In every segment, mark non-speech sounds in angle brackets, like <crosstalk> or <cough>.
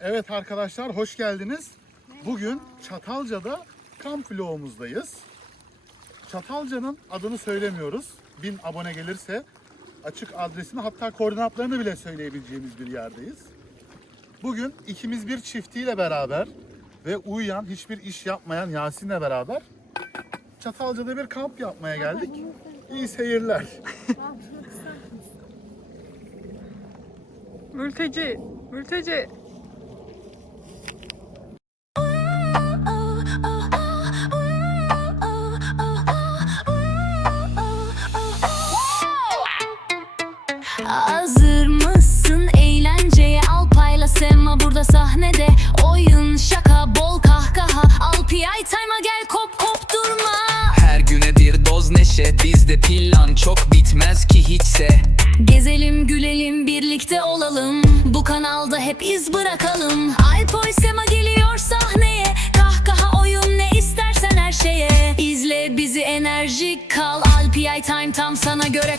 Evet arkadaşlar hoş geldiniz. Bugün Çatalca'da kamp vlogumuzdayız. Çatalca'nın adını söylemiyoruz. 1000 abone gelirse açık adresini hatta koordinatlarını bile söyleyebileceğimiz bir yerdeyiz. Bugün ikimiz bir çiftiyle beraber ve uyuyan hiçbir iş yapmayan Yasin'le beraber Çatalca'da bir kamp yapmaya geldik. İyi seyirler. <laughs> Mülteci, mülteci. Hep iz bırakalım. Alpoy Sema geliyor sahneye. Kahkaha oyun ne istersen her şeye. İzle bizi enerjik kal. Alpi ay time tam sana göre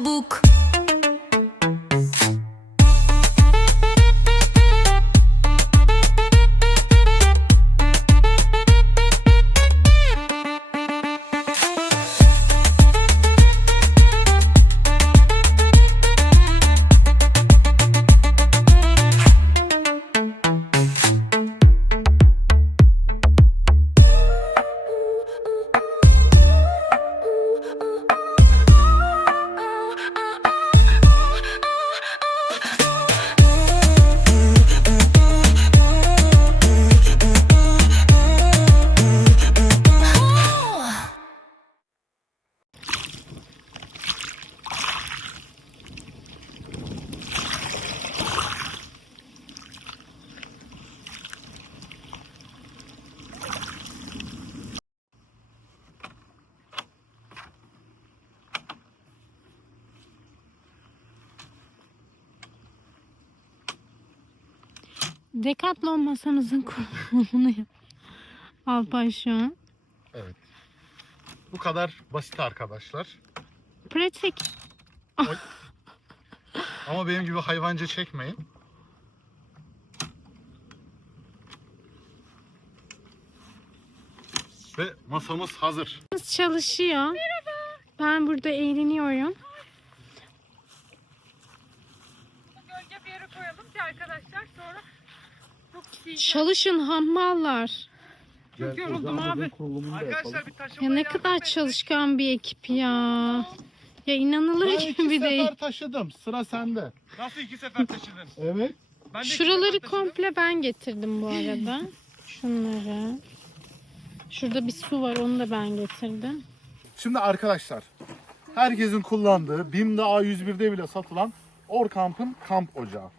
çabuk Decathlon masamızın <laughs> kurulumunu. Alpay şu an. Evet. Bu kadar basit arkadaşlar. Pratik. Ama benim gibi hayvanca çekmeyin. Ve masamız hazır. Çalışıyor. Ben burada eğleniyorum. Gölge bir yere koyalım ki arkadaşlar sonra çok kişi Çalışın hammallar. Çok yoruldum abi. Arkadaşlar bir taşıma Ya ne kadar çalışkan bir ekip ya. Ya inanılır Ben gibi iki değil. sefer taşıdım. Sıra sende. Nasıl iki sefer taşıdın? Evet. Ben de iki Şuraları sefer taşıdım. komple ben getirdim bu arada. Şunları. Şurada bir su var onu da ben getirdim. Şimdi arkadaşlar. Herkesin kullandığı BİM'de A101'de bile satılan Orkamp'ın kamp ocağı.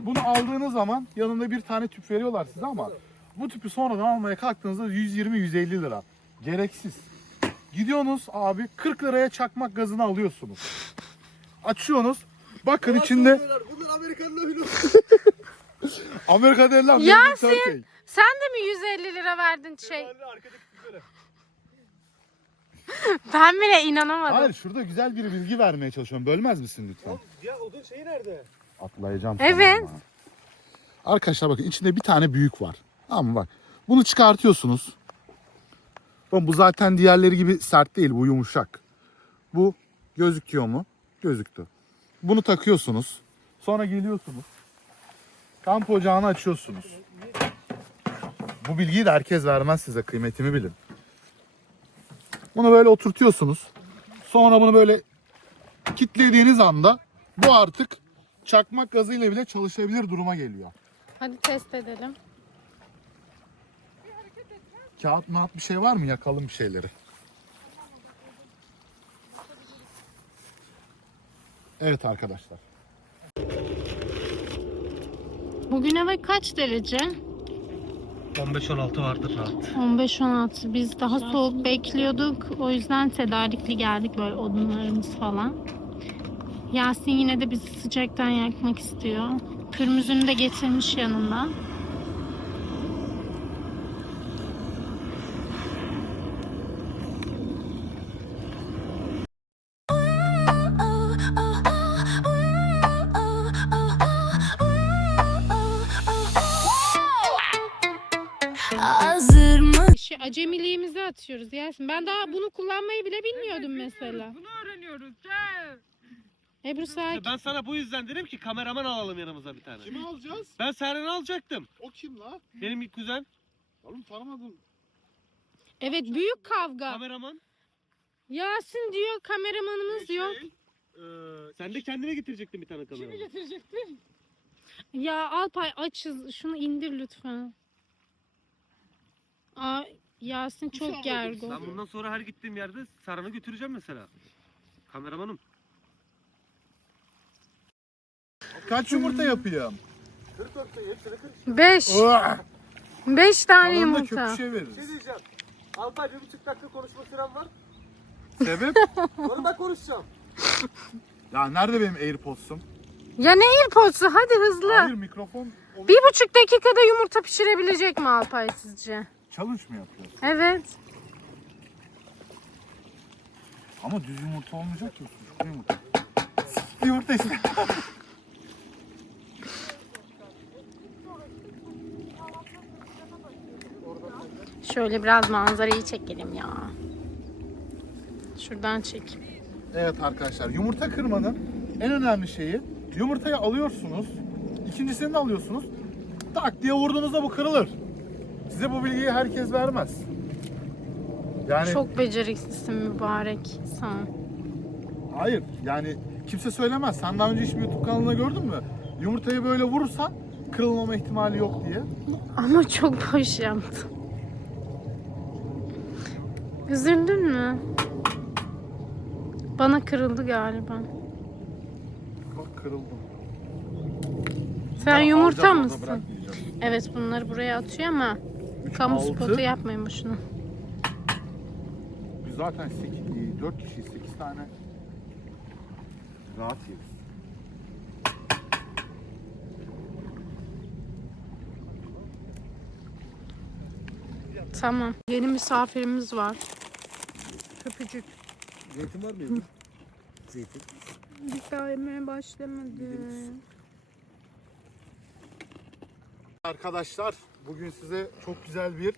Bunu aldığınız zaman yanında bir tane tüp veriyorlar size ama bu tüpü sonradan almaya kalktığınızda 120-150 lira. Gereksiz. Gidiyorsunuz abi 40 liraya çakmak gazını alıyorsunuz. Açıyorsunuz. Bakın içinde Bunlar Amerikan'la oynuyor. <laughs> Amerika değil lan. Yasin! Turkey. Sen de mi 150 lira verdin şey? Arkadaki tüplere. <laughs> Ben bile inanamadım. Hayır şurada güzel bir bilgi vermeye çalışıyorum. Bölmez misin lütfen? Ya odun şeyi nerede? Atlayacağım. Evet. ama. Arkadaşlar bakın içinde bir tane büyük var. Tamam mı bak. Bunu çıkartıyorsunuz. Bakın bu zaten diğerleri gibi sert değil. Bu yumuşak. Bu gözüküyor mu? Gözüktü. Bunu takıyorsunuz. Sonra geliyorsunuz. Kamp ocağını açıyorsunuz. Bu bilgiyi de herkes vermez size. Kıymetimi bilin. Bunu böyle oturtuyorsunuz. Sonra bunu böyle kilitlediğiniz anda bu artık çakmak gazıyla bile çalışabilir duruma geliyor. Hadi test edelim. kağıt mağat bir şey var mı? Yakalım bir şeyleri. Evet arkadaşlar. Bugün hava kaç derece? 15-16 vardır rahat. 15-16. Biz daha soğuk bekliyorduk. O yüzden tedarikli geldik böyle odunlarımız falan. Yasin yine de bizi sıcaktan yakmak istiyor. Pürmüzünü de getirmiş yanında. Hazır mı? Şey, acemiliğimizi atıyoruz Yasin. Ben daha bunu kullanmayı bile bilmiyordum mesela. Bunu öğreniyoruz. Gel. Ebru sakin. Ben sana bu yüzden dedim ki kameraman alalım yanımıza bir tane. Kimi alacağız? Ben Serhan'ı alacaktım. O kim la? Benim ilk kuzen. Oğlum tanımadım. Evet büyük kavga. Kameraman. Yasin diyor kameramanımız yok. Ee, sen de kendine getirecektin bir tane kameraman. Getirecektin. Ya Alpay açız. Şunu indir lütfen. Aa, Yasin çok gergin. Ben bundan sonra her gittiğim yerde Serhan'ı götüreceğim mesela. Kameramanım. Kaç yumurta yapayım? Beş. Beş tane Kalanını da yumurta. köpüşe veririz. diyeceğim. Alpay bir buçuk dakika konuşma sürem var. Sebep? <laughs> Sonra da konuşacağım. ya nerede benim AirPods'um? Ya ne AirPods'u? Hadi hızlı. Hayır mikrofon. O- Bir buçuk dakikada yumurta pişirebilecek mi Alpay sizce? Challenge mı yapıyoruz? Evet. Ama düz yumurta olmayacak ki. Sucuklu yumurta. Yumurta işte. Şöyle biraz manzarayı çekelim ya. Şuradan çek. Evet arkadaşlar yumurta kırmanın en önemli şeyi yumurtayı alıyorsunuz. ikincisini de alıyorsunuz. Tak diye vurduğunuzda bu kırılır. Size bu bilgiyi herkes vermez. Yani Çok beceriksizsin mübarek. Ol. hayır yani kimse söylemez. Sen daha önce hiç bir YouTube kanalında gördün mü? Yumurtayı böyle vurursan kırılmama ihtimali yok diye. Ama çok boş yaptın. Üzüldün mü? Bana kırıldı galiba. Bak kırıldım. Sen Ya yumurta orada mısın? Evet bunları buraya atıyor ama Üç, kamu altı. spotu yapmayın boşuna. Biz zaten 8, 4 kişiyiz. 8 tane rahat yeriz. Tamam. Yeni misafirimiz var. Köpücük. Zeytin var mı? Zeytin. Bir daha yemeye başlamadı. Arkadaşlar bugün size çok güzel bir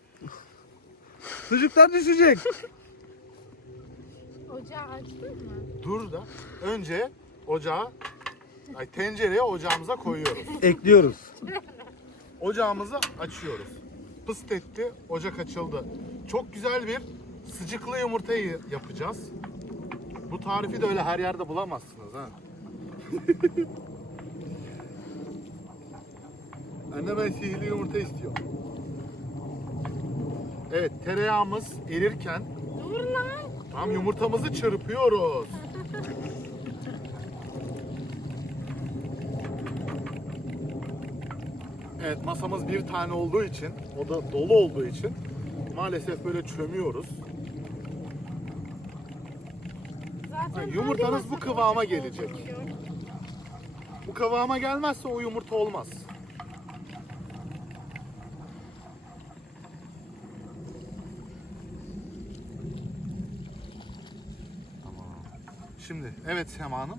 Sucuklar düşecek. <laughs> Ocağı açtın mı? dur da önce ocağa ay tencereye ocağımıza koyuyoruz. Ekliyoruz. Ocağımızı açıyoruz. Pıst etti, ocak açıldı. Çok güzel bir sıcıklı yumurtayı yapacağız. Bu tarifi de öyle her yerde bulamazsınız ha. <laughs> Anne ben sihirli yumurta istiyorum. Evet tereyağımız erirken Dur lan. tam yumurtamızı çırpıyoruz. Evet masamız bir tane olduğu için, o da dolu olduğu için maalesef böyle çömüyoruz. Zaten yumurtanız bu kıvama gelecek. Bu kıvama gelmezse o yumurta olmaz. Şimdi evet Sema Hanım.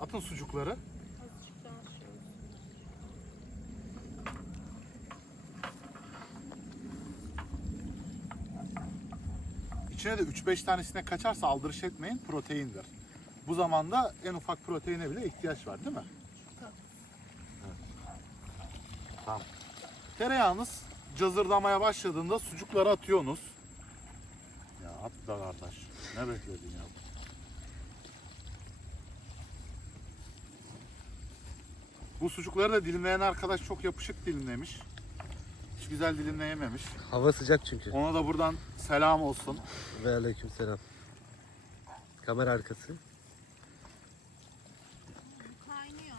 Atın sucukları. İçine de 3-5 tanesine kaçarsa aldırış etmeyin proteindir. Bu zamanda en ufak proteine bile ihtiyaç var değil mi? Evet. Tamam. Tereyağınız cazırdamaya başladığında sucukları atıyorsunuz. Ya at da kardeş. Ne bekledin ya? Bu sucukları da dilimleyen arkadaş çok yapışık dilimlemiş. Hiç güzel dilimleyememiş. Hava sıcak çünkü. Ona da buradan selam olsun. Ve aleyküm selam. Kamera arkası. Kaynıyor.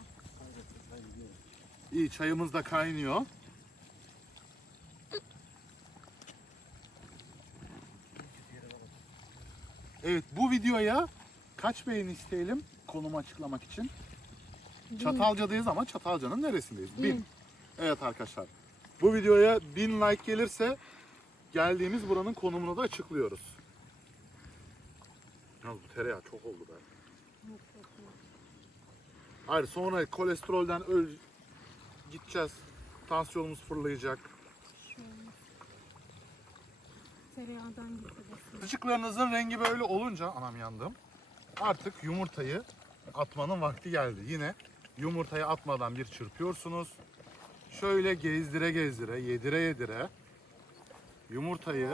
İyi çayımız da kaynıyor. Evet bu videoya kaç beğeni isteyelim konumu açıklamak için? Çatalca'dayız ama Çatalca'nın neresindeyiz? Bin. Evet arkadaşlar. Bu videoya bin like gelirse geldiğimiz buranın konumunu da açıklıyoruz. Yalnız bu tereyağı çok oldu be. Hayır sonra kolesterolden öl gideceğiz. Tansiyonumuz fırlayacak. Tereyağdan gitti. Işıklarınızın rengi böyle olunca anam yandım. Artık yumurtayı atmanın vakti geldi. Yine yumurtayı atmadan bir çırpıyorsunuz. Şöyle gezdire gezdire, yedire yedire yumurtayı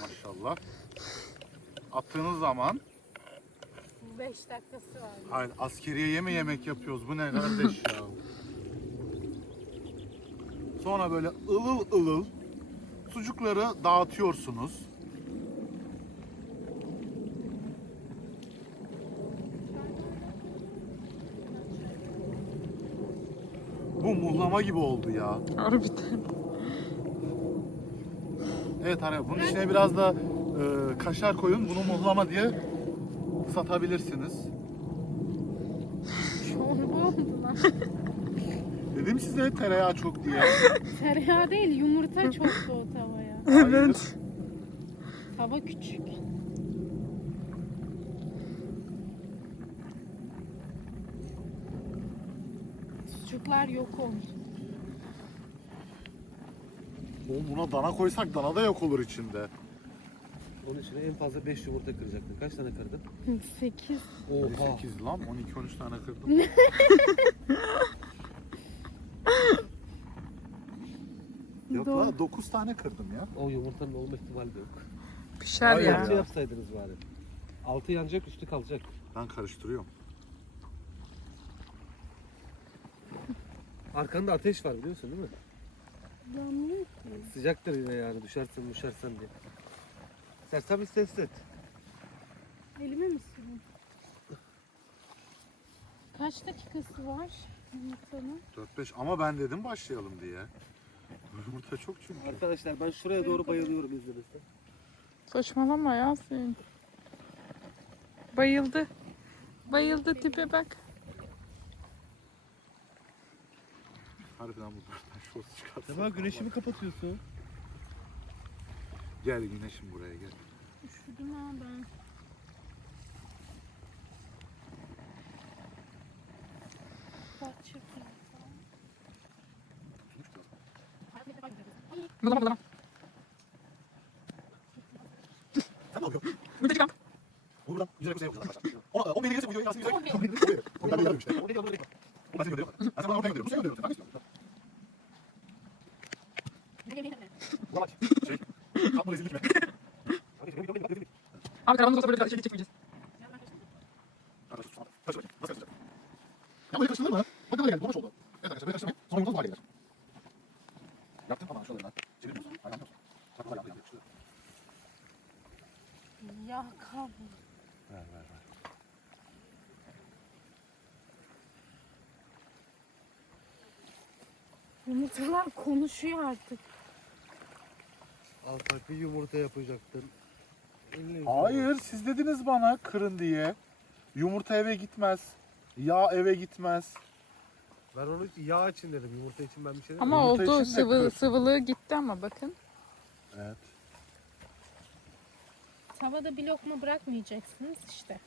maşallah attığınız zaman 5 dakikası var. hayır askeriye yeme yemek yapıyoruz. Bu ne kardeş ya? Sonra böyle ılıl ılıl sucukları dağıtıyorsunuz. Muhlama gibi oldu ya. Harbiden. Evet hani bunun içine biraz da e, kaşar koyun. Bunu muhlama diye satabilirsiniz. <laughs> Çorba oldu lan. <laughs> Dedim size tereyağı çok diye. <laughs> Tereyağı değil yumurta çoktu o tavaya. Evet. Tava küçük. Sucuklar yok oldu. Oğlum buna dana koysak dana da yok olur içinde. Onun içine en fazla 5 yumurta kıracaktın. Kaç tane kırdın? 8. Oha. 8 lan 12-13 tane kırdım. <laughs> yok la 9 tane kırdım ya. O yumurtanın olma ihtimali de yok. Pişer Hayır ya. Altı yapsaydınız bari. Altı yanacak üstü kalacak. Ben karıştırıyorum. Arkanda ateş var biliyorsun değil mi? Yanmıyor ki. Sıcaktır yine yani düşersen düşersen diye. Bir test et. Elime mi süreyim? Kaç dakikası var yumurtanın? 4-5 ama ben dedim başlayalım diye. <laughs> Yumurta çok çünkü. Arkadaşlar ben şuraya doğru bayılıyorum izlemekten. Saçmalama Yasin. Bayıldı. Bayıldı tipe bak. Harbiden bu şort çıkartsın. Sabah güneşimi kapatıyorsun. Gel güneşim buraya gel. Üşüdüm ha ben. Bak çırpın. Bulama bulama. Burada çıkan. Buradan güzel bir şey yapacağız arkadaşlar. Ona, o beni gelirse bu videoyu Yasin güzel. O beni gönderiyor. O işte. O ben seni gönderiyorum. Ben ortaya gönderiyorum. Bu seni gönderiyorum. Ben istiyorum. Ulan bak. Şey. Kapma rezillik mi? Abi karavanda olsa böyle şey çekmeyeceğiz. Bakayım. Nasıl karıştıracağım? Ya böyle karıştırılır mı? Bakın öyle geldi. Domaç oldu. Evet arkadaşlar böyle karıştırmayın. Sonra yumurtanız var gelir. Yaptım ama şuraları ben. Çeviriyor musun? Aynen yapıyorsun. Sakın yaptı yaptı. Yapıştırıyor. Ya kabul. Ver ver ver. Yumurtalar konuşuyor artık. Altak bir yumurta yapacaktın. Hayır siz dediniz bana kırın diye. Yumurta eve gitmez. Yağ eve gitmez. Ben onu yağ için dedim. Yumurta için ben bir şey demedim. Ama Yumurta oldu. için de Sıvı, kır. sıvılığı gitti ama bakın. Evet. Tavada bir lokma bırakmayacaksınız işte.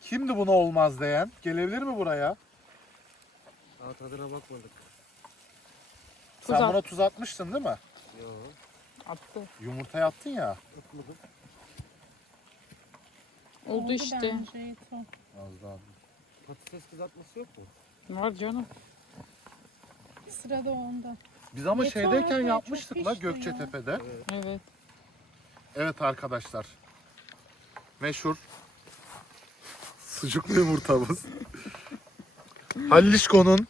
Kimdi buna olmaz diyen? Gelebilir mi buraya? Daha tadına bakmadık. Sen Tuz at. buna tuz atmıştın değil mi? Yo. Attı. Yumurtaya attın ya. Atmadım. Oldu işte. bence. Az daha. Patates kızartması yok mu? Var canım. Sırada onda. Biz ama Yeter şeydeyken be, yapmıştık çok la pişti ya. Gökçetepe'de. Evet. Evet arkadaşlar. Meşhur sucuklu yumurtamız. <laughs> Hallişko'nun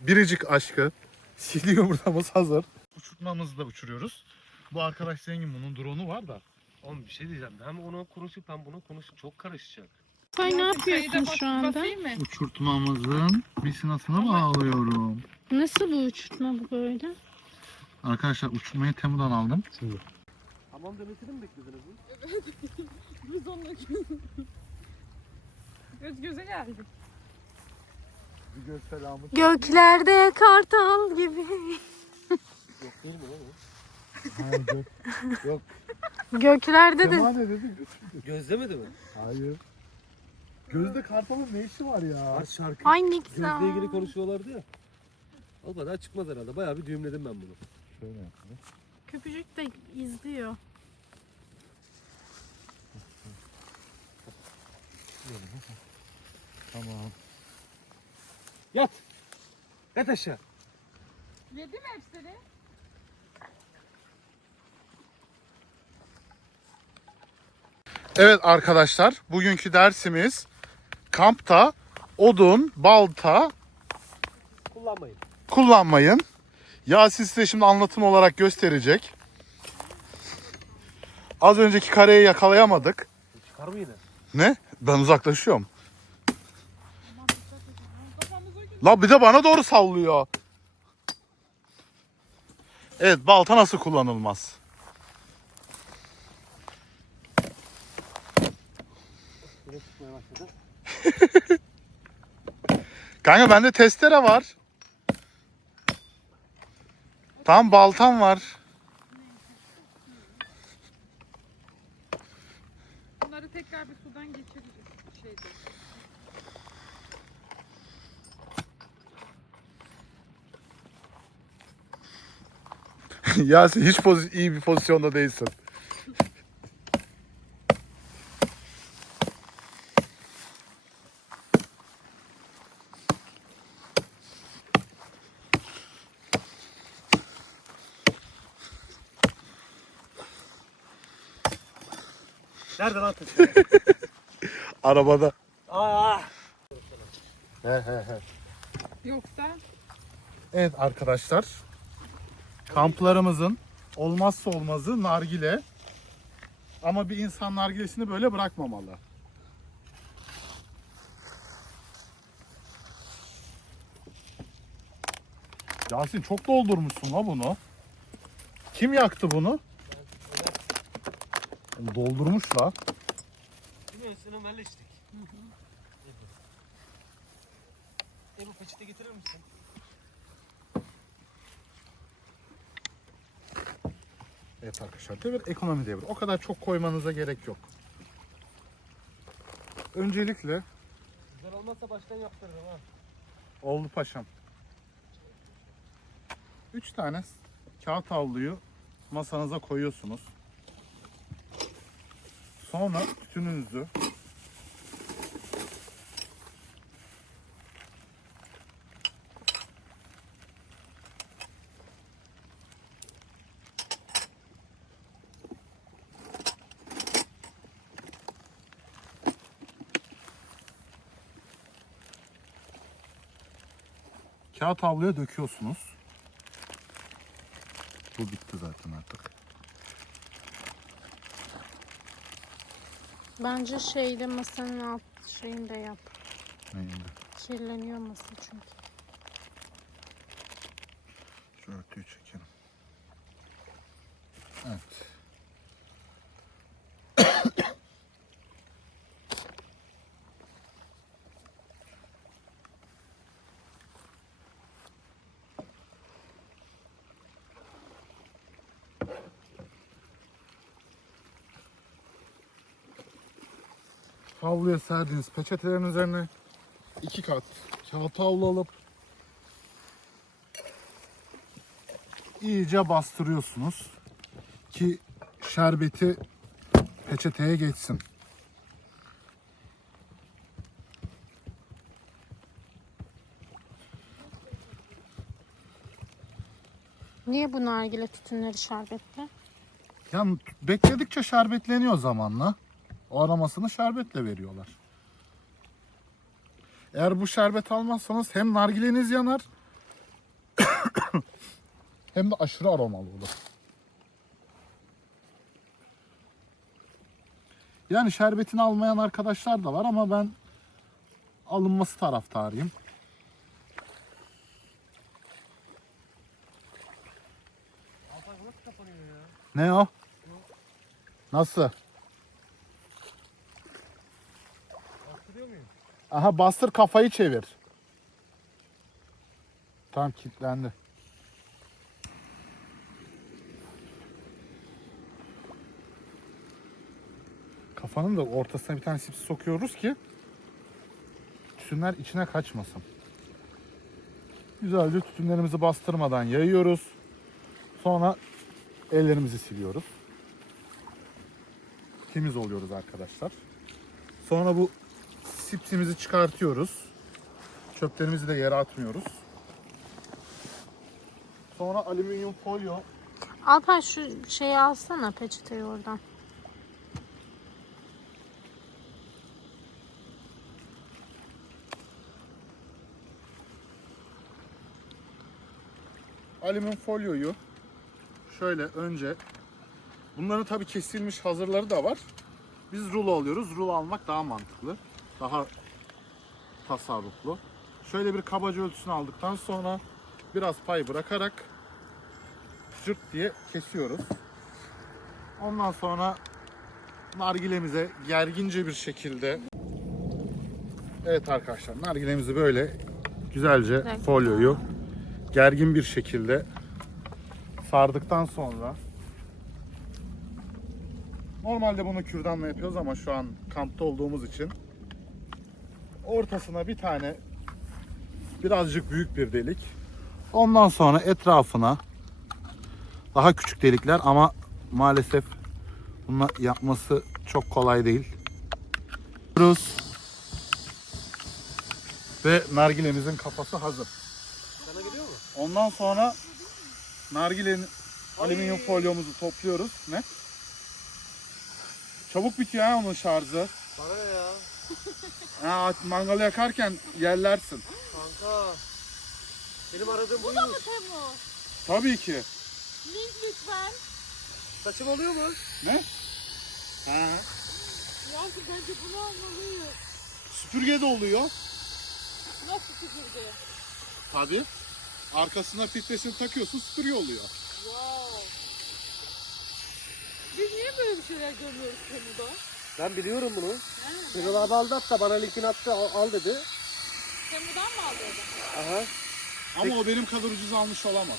biricik aşkı. Sihirli yumurtamız hazır. Uçurtmamızı da uçuruyoruz. Bu arkadaş zengin bunun drone'u var da. Oğlum bir şey diyeceğim. Hem ona konuşup hem buna konuşup çok karışacak. Tay ne yapıyorsun şu anda? Uçurtmamızın misinasını bağlıyorum. Nasıl bu uçurtma bu böyle? Arkadaşlar uçurtmayı Temu'dan aldım. Tamam demesini mi beklediniz? <laughs> Biz onunla Göz göze geldik. Bir göz selamı. Göklerde kartal gibi. Yok değil mi oğlum? Yok. Göklerde de Tema ne dedi? Gözlemedi mi? Hayır. Gözde kartalın ne işi var ya? Var şarkı. Ay ne güzel. Gözle ilgili konuşuyorlardı ya. O kadar çıkmaz herhalde. Bayağı bir düğümledim ben bunu. Şöyle yapalım. Köpücük de izliyor. Tamam. Yat! Yat aşağı. Yedi mi hepsini? Evet arkadaşlar, bugünkü dersimiz kampta odun, balta Kullanmayın. kullanmayın. Yasin size şimdi anlatım olarak gösterecek. Az önceki kareyi yakalayamadık. Çıkar mı yine? Ne? Ben uzaklaşıyorum. La bir de bana doğru sallıyor. Evet, balta nasıl kullanılmaz? <laughs> Kanka bende testere var. Tam baltam var. Bunları tekrar bir sudan geçireceğiz. Şeyde. <laughs> Yasin hiç pozi- iyi bir pozisyonda değilsin. Nerede lan taşı? <laughs> Arabada. Aa! He he he. Yoksa Evet arkadaşlar. Kamplarımızın olmazsa olmazı nargile. Ama bir insan nargilesini böyle bırakmamalı. Yasin çok doldurmuşsun la bunu. Kim yaktı bunu? Doldurmuş la. Melleştik. Ebru peçete getirir misin? Evet arkadaşlar devir ekonomi devri. O kadar çok koymanıza gerek yok. Öncelikle Güzel olmazsa baştan yaptırırım ha. Oldu paşam. 3 tane kağıt havluyu masanıza koyuyorsunuz. Sonra tütününüzü kağıt havluya döküyorsunuz. Bu bitti zaten artık. Bence şeyde masanın alt şeyinde yap. Neydi? Kirleniyor masa çünkü. Şu örtüyü çekelim. Evet. Havluya serdiğiniz peçetelerin üzerine iki kat kağıt havlu alıp iyice bastırıyorsunuz ki şerbeti peçeteye geçsin. Niye bu nargile tütünleri şerbetli? Yani bekledikçe şerbetleniyor zamanla. O aromasını şerbetle veriyorlar. Eğer bu şerbet almazsanız hem nargileniz yanar <coughs> Hem de aşırı aromalı olur. Yani şerbetini almayan arkadaşlar da var ama ben alınması taraftarıyım. Ne o? Nasıl? Aha bastır kafayı çevir. Tam kilitlendi. Kafanın da ortasına bir tane sipsi sokuyoruz ki tütünler içine kaçmasın. Güzelce tütünlerimizi bastırmadan yayıyoruz. Sonra ellerimizi siliyoruz. Temiz oluyoruz arkadaşlar. Sonra bu sipsimizi çıkartıyoruz. Çöplerimizi de yere atmıyoruz. Sonra alüminyum folyo Alper şu şeyi alsana peçeteyi oradan. alüminyum folyoyu şöyle önce bunların tabi kesilmiş hazırları da var. Biz rulo alıyoruz. Rulo almak daha mantıklı. Daha tasarruflu. Şöyle bir kabaca ölçüsünü aldıktan sonra biraz pay bırakarak cırt diye kesiyoruz. Ondan sonra nargilemize gergince bir şekilde Evet arkadaşlar nargilemizi böyle güzelce dakika. folyoyu gergin bir şekilde sardıktan sonra normalde bunu kürdanla yapıyoruz ama şu an kampta olduğumuz için ortasına bir tane birazcık büyük bir delik ondan sonra etrafına daha küçük delikler ama maalesef bunu yapması çok kolay değil. Yapıyoruz. Ve nargilemizin kafası hazır. Sana geliyor mu? Ondan sonra nargilenin alüminyum folyomuzu topluyoruz. Ne? Çabuk bitiyor ha onun şarjı. Bana ne? Ha, mangalı yakarken yerlersin. Kanka. Benim aradığım buymuş. Tabii ki. Link lütfen. Saçım oluyor mu? Ne? Ha. Yasin bence bunu almalıyız. Süpürge de oluyor. Nasıl süpürge? Tabii. Arkasına filtresini takıyorsun süpürge oluyor. Wow. Biz niye böyle bir şeyler görmüyoruz konuda? Ben biliyorum bunu. Kırıl abi aldı hatta bana linkini attı al, al dedi. Temu'dan mı aldın? Aha. Ama o benim kadar ucuz almış olamaz.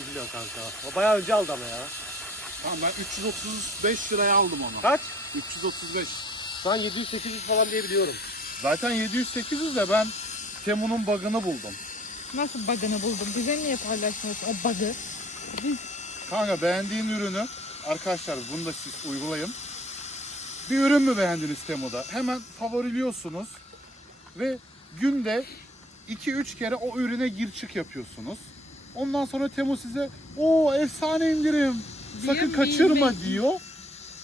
Bilmiyorum kanka. O bayağı önce aldı ama ya. Tamam ben 335 liraya aldım onu. Kaç? 335. Şu an 700-800 falan diye biliyorum. Zaten 700-800 de ben Temu'nun bug'ını buldum. Nasıl bug'ını buldum? Bize niye paylaşmıyorsun o bug'ı? Kanka beğendiğin ürünü arkadaşlar bunu da siz uygulayın. Bir ürün mü beğendiniz Temu'da? Hemen favoriliyorsunuz ve günde 2-3 kere o ürüne gir çık yapıyorsunuz. Ondan sonra Temu size o efsane indirim sakın Diyor, kaçırma diyor.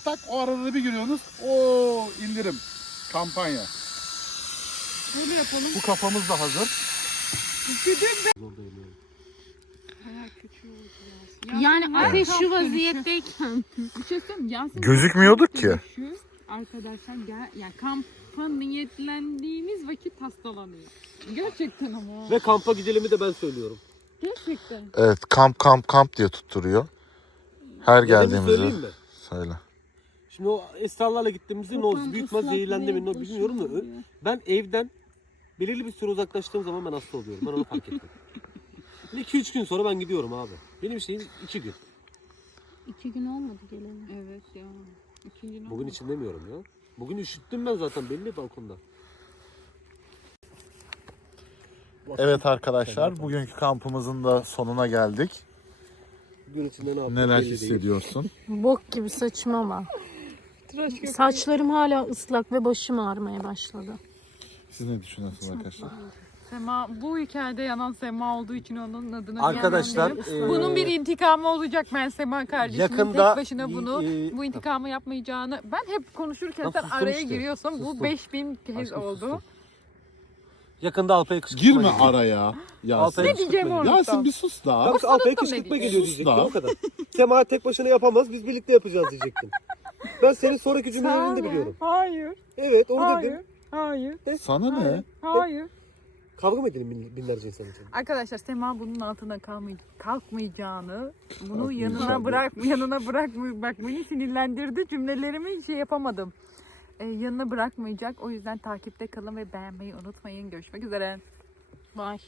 Tak o arada bir giriyorsunuz o indirim kampanya. Böyle yapalım. Bu kafamız da hazır. Yani ateş şu vaziyetteyken. Bir şey söyleyeyim mi? Yasin Gözükmüyorduk ki. dönüşü Arkadaşlar gel, yani kampa niyetlendiğimiz vakit hastalanıyor. Gerçekten ama. Ve kampa gidelimi de ben söylüyorum. Gerçekten. Evet kamp kamp kamp diye tutturuyor. Her Nedenini söyleyeyim mi? söyle. Şimdi o esrarlarla gittiğimizde ne oldu? Büyük ihtimal zehirlendi mi? Ne bilmiyorum da. ö- Ben evden belirli bir süre uzaklaştığım zaman ben hasta oluyorum. Ben onu fark ettim. <laughs> 2-3 gün sonra ben gidiyorum abi. Benim şeyim 2 gün. İki gün olmadı gelelim. Evet ya. İkinci ne Bugün için demiyorum ya. Bugün üşüttüm ben zaten belli balkonda. Evet arkadaşlar bugünkü kampımızın da sonuna geldik. Gün içinde ne yaptık Neler belli değil. hissediyorsun? Bok gibi. Tıraş köpüğü. Saçlarım hala ıslak ve başım ağrımaya başladı. Siz ne düşünüyorsunuz arkadaşlar? Sema, bu hikayede yanan Sema olduğu için onun adına Arkadaşlar Yanan dedim. bunun bir intikamı olacak ben Sema kardeşimin yakında, tek başına bunu eee, bu intikamı yapmayacağını ben hep konuşurken sen sustum araya işte, giriyorsun bu sustum. 5000 kez Aşkım oldu. sustum. Yakında Alpa'ya kışkırtma Girme geliyor. araya. Yasin. Alpa'ya Ne diyeceğimi kışkırtma unuttum. Yasin bir sus da. Yoksa Alpa'ya unuttum kışkırtma ne geliyor diyecektim o kadar. Sema tek başına yapamaz biz birlikte yapacağız diyecektim. Ben senin sonraki cümlelerini de biliyorum. Hayır. Evet onu Hayır. dedim. Hayır. Sana ne? Hayır. Kavga mı edelim bin- binlerce insan için? Arkadaşlar Sema bunun altına kalmay kalkmayacağını, bunu yanına bırak yanına bırak bak beni sinirlendirdi. Cümlelerimi şey yapamadım. Ee, yanına bırakmayacak. O yüzden takipte kalın ve beğenmeyi unutmayın. Görüşmek üzere. Vay.